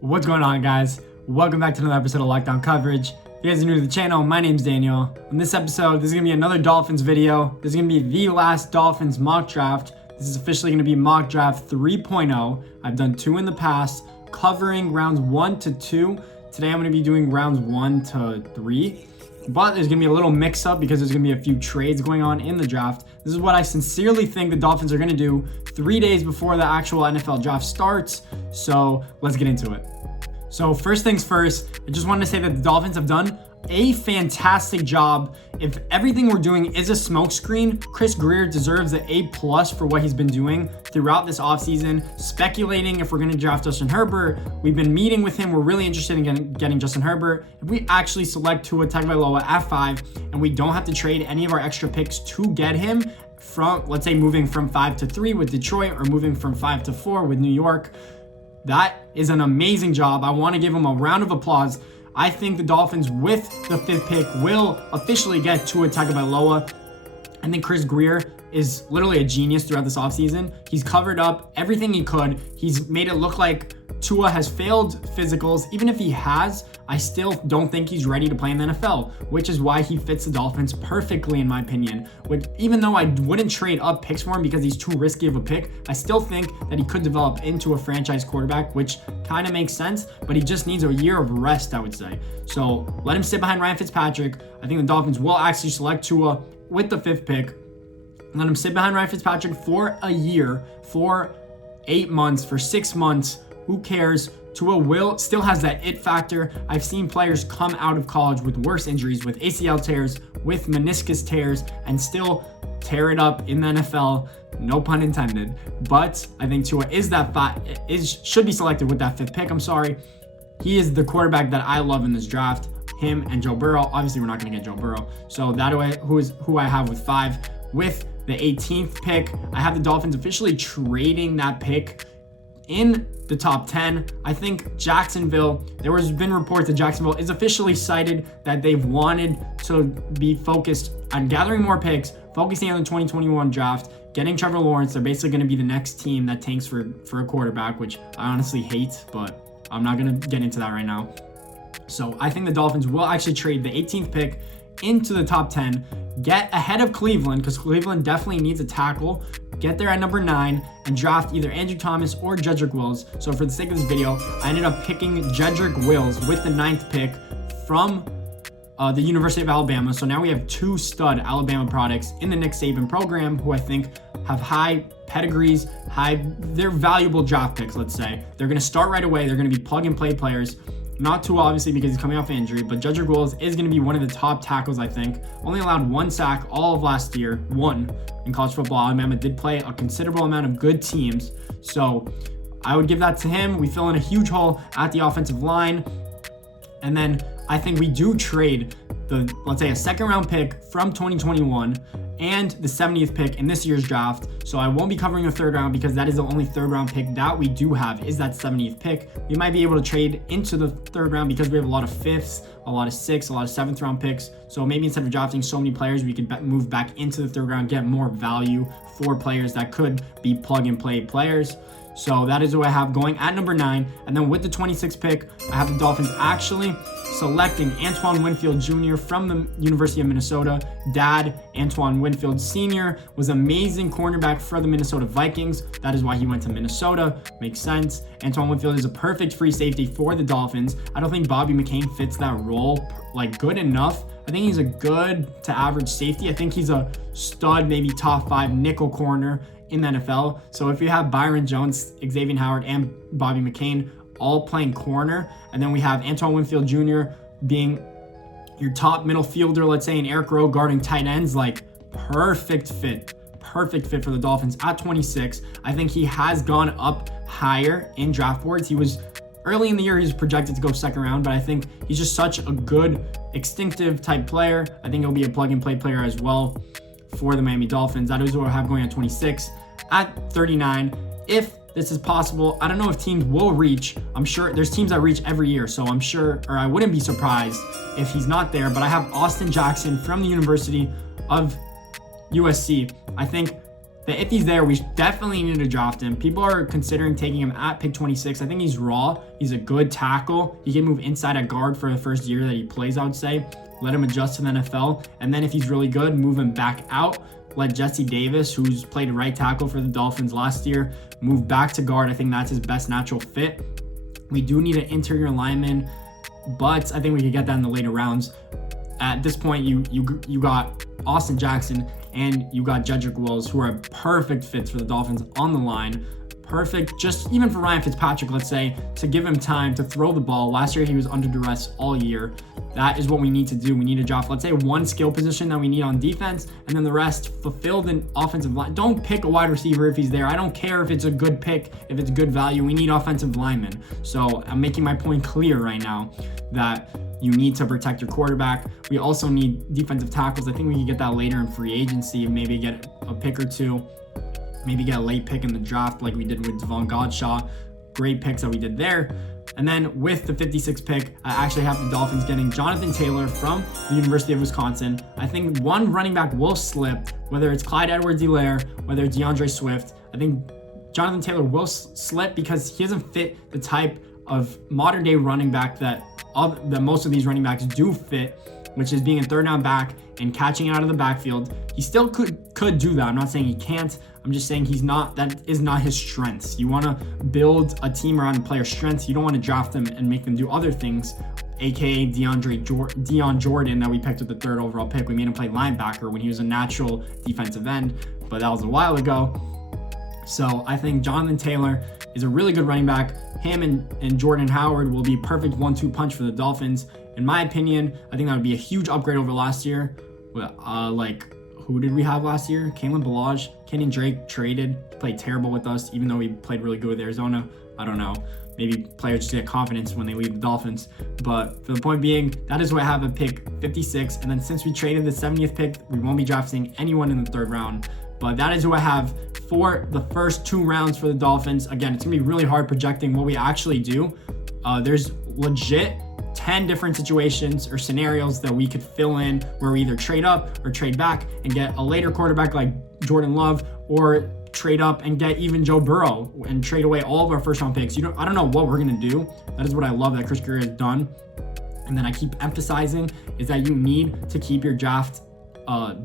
What's going on, guys? Welcome back to another episode of Lockdown Coverage. If you guys are new to the channel, my name's Daniel. In this episode, this is going to be another Dolphins video. This is going to be the last Dolphins mock draft. This is officially going to be mock draft 3.0. I've done 2 in the past, covering rounds 1 to 2. Today, I'm going to be doing rounds 1 to 3. But there's going to be a little mix-up because there's going to be a few trades going on in the draft. This is what I sincerely think the Dolphins are going to do 3 days before the actual NFL draft starts. So let's get into it. So first things first, I just wanted to say that the Dolphins have done a fantastic job. If everything we're doing is a smokescreen, Chris Grier deserves an A+ for what he's been doing throughout this offseason, speculating if we're going to draft Justin Herbert. We've been meeting with him. We're really interested in getting Justin Herbert. If we actually select Tua Tagovailoa at 5 and we don't have to trade any of our extra picks to get him, from, let's say, moving from 5 to 3 with Detroit or moving from 5 to 4 with New York, that is an amazing job. I want to give him a round of applause. I think the Dolphins, with the 5th pick, will officially get Tua Tagovailoa. I think Chris Grier is literally a genius throughout this offseason. He's covered up everything he could. He's made it look like Tua has failed physicals. Even if he has, I still don't think he's ready to play in the NFL, which is why he fits the Dolphins perfectly, in my opinion. Even though I wouldn't trade up picks for him because he's too risky of a pick, I still think that he could develop into a franchise quarterback, which kind of makes sense, but he just needs a year of rest, I would say. So let him sit behind Ryan Fitzpatrick. I think the Dolphins will actually select Tua with the 5th pick. Let him sit behind Ryan Fitzpatrick for a year, for 8 months, for 6 months. Who cares? Tua still has that it factor. I've seen players come out of college with worse injuries, with ACL tears, with meniscus tears, and still tear it up in the NFL. No pun intended. But I think Tua should be selected with that 5th pick. I'm sorry. He is the quarterback that I love in this draft. Him and Joe Burrow. Obviously, we're not going to get Joe Burrow. So that way, who I have with 5. With the 18th pick, I have the Dolphins officially trading that pick in the top 10. I think Jacksonville, there has been reports that Jacksonville is officially cited that they've wanted to be focused on gathering more picks, focusing on the 2021 draft, getting Trevor Lawrence. They're basically going to be the next team that tanks for a quarterback, which I honestly hate, but I'm not going to get into that right now. So I think the Dolphins will actually trade the 18th pick into the top 10, get ahead of Cleveland, because Cleveland definitely needs a tackle, get there at number 9, and draft either Andrew Thomas or Jedrick Wills. So for the sake of this video, I ended up picking Jedrick Wills with the 9th pick from the University of Alabama. So now we have 2 stud Alabama products in the Nick Saban program who I think have high pedigrees, they're valuable draft picks, let's say. They're going to start right away. They're going to be plug-and-play players. Not Tua, obviously, because he's coming off injury, but Jedrick Wills is going to be one of the top tackles, I think. Only allowed 1 sack all of last year, 1 in college football. Alabama did play a considerable amount of good teams, so I would give that to him. We fill in a huge hole at the offensive line, and then I think we do trade let's say, a 2nd-round pick from 2021 and the 70th pick in this year's draft. So I won't be covering the 3rd round because that is the only 3rd-round pick that we do have is that 70th pick. We might be able to trade into the 3rd round because we have a lot of 5ths, a lot of 6th, a lot of 7th-round picks. So maybe instead of drafting so many players, we could move back into the 3rd round, get more value for players that could be plug-and-play players. So that is what I have going at number 9. And then with the 26th pick, I have the Dolphins actually selecting Antoine Winfield Jr. from the University of Minnesota. Dad, Antoine Winfield Sr. was amazing cornerback for the Minnesota Vikings. That is why he went to Minnesota. Makes sense. Antoine Winfield is a perfect free safety for the Dolphins. I don't think Bobby McCain fits that role good enough. I think he's a good to average safety. I think he's a stud, maybe top 5 nickel corner in the NFL. So if you have Byron Jones, Xavier Howard, and Bobby McCain all playing corner, and then we have Antoine Winfield Jr. being your top middle fielder, let's say, and Eric Rowe guarding tight ends, perfect fit for the Dolphins at 26. I think he has gone up higher in draft boards. He was early in the year, he was projected to go 2nd round, but I think he's just such a good instinctive type player. I think he'll be a plug-and-play player as well for the Miami Dolphins. That is what I have going at 26. At 39, if this is possible, I don't know if teams will reach. I'm sure there's teams that reach every year, so I'm sure, or I wouldn't be surprised if he's not there, but I have Austin Jackson from the University of USC. I think that if he's there, we definitely need to draft him. People are considering taking him at pick 26. I think he's raw. He's a good tackle. He can move inside at guard for the first year that he plays, I would say. Let him adjust to the NFL. And then if he's really good, move him back out. Let Jesse Davis, who's played right tackle for the Dolphins last year, move back to guard. I think that's his best natural fit. We do need an interior lineman, but I think we could get that in the later rounds. At this point, you got Austin Jackson and you got Jedrick Wills, who are perfect fits for the Dolphins on the line. Perfect, just even for Ryan Fitzpatrick, let's say, to give him time to throw the ball. Last year, he was under duress all year. That is what we need to do. We need to draft, let's say, one skill position that we need on defense, and then the rest fulfilled in offensive line. Don't pick a wide receiver if he's there. I don't care if it's a good pick, if it's good value. We need offensive linemen. So I'm making my point clear right now that you need to protect your quarterback. We also need defensive tackles. I think we can get that later in free agency, maybe get a pick or two. Maybe get a late pick in the draft like we did with Devon Godshaw. Great picks that we did there. And then with the 56th pick, I actually have the Dolphins getting Jonathan Taylor from the University of Wisconsin. I think one running back will slip, whether it's Clyde Edwards-Helaire, whether it's DeAndre Swift. I think Jonathan Taylor will slip because he doesn't fit the type of modern day running back that most of these running backs do fit, which is being a third down back and catching out of the backfield. He still could do that. I'm not saying he can't. I'm just saying that is not his strengths. You want to build a team around a player's strengths. You don't want to draft them and make them do other things, aka Dion Jordan that we picked with the 3rd overall pick. We made him play linebacker when he was a natural defensive end, but that was a while ago. So I think Jonathan Taylor is a really good running back. Him and Jordan Howard will be perfect 1-2 punch for the Dolphins. In my opinion, I think that would be a huge upgrade over last year. Who did we have last year? Kalen Ballage. Kenyon Drake traded. Played terrible with us, even though he played really good with Arizona. I don't know. Maybe players just get confidence when they leave the Dolphins. But for the point being, that is what I have at pick 56. And then since we traded the 70th pick, we won't be drafting anyone in the 3rd round. But that is who I have for the first 2 rounds for the Dolphins. Again, it's going to be really hard projecting what we actually do. There's legit 10 different situations or scenarios that we could fill in where we either trade up or trade back and get a later quarterback like Jordan Love, or trade up and get even Joe Burrow and trade away all of our first round picks. I don't know what we're going to do. That is what I love that Chris Grier has done. And then I keep emphasizing is that you need to keep your draft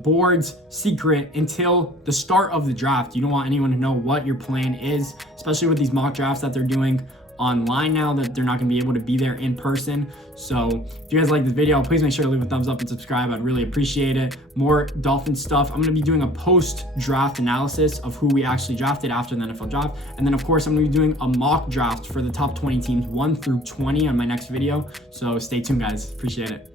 boards secret until the start of the draft. You don't want anyone to know what your plan is, especially with these mock drafts that they're doing online now that they're not going to be able to be there in person. So if you guys like this video, please make sure to leave a thumbs up and subscribe. I'd really appreciate it. More Dolphins stuff. I'm going to be doing a post-draft analysis of who we actually drafted after the NFL draft. And then of course, I'm going to be doing a mock draft for the top 20 teams 1 through 20 on my next video. So stay tuned, guys. Appreciate it.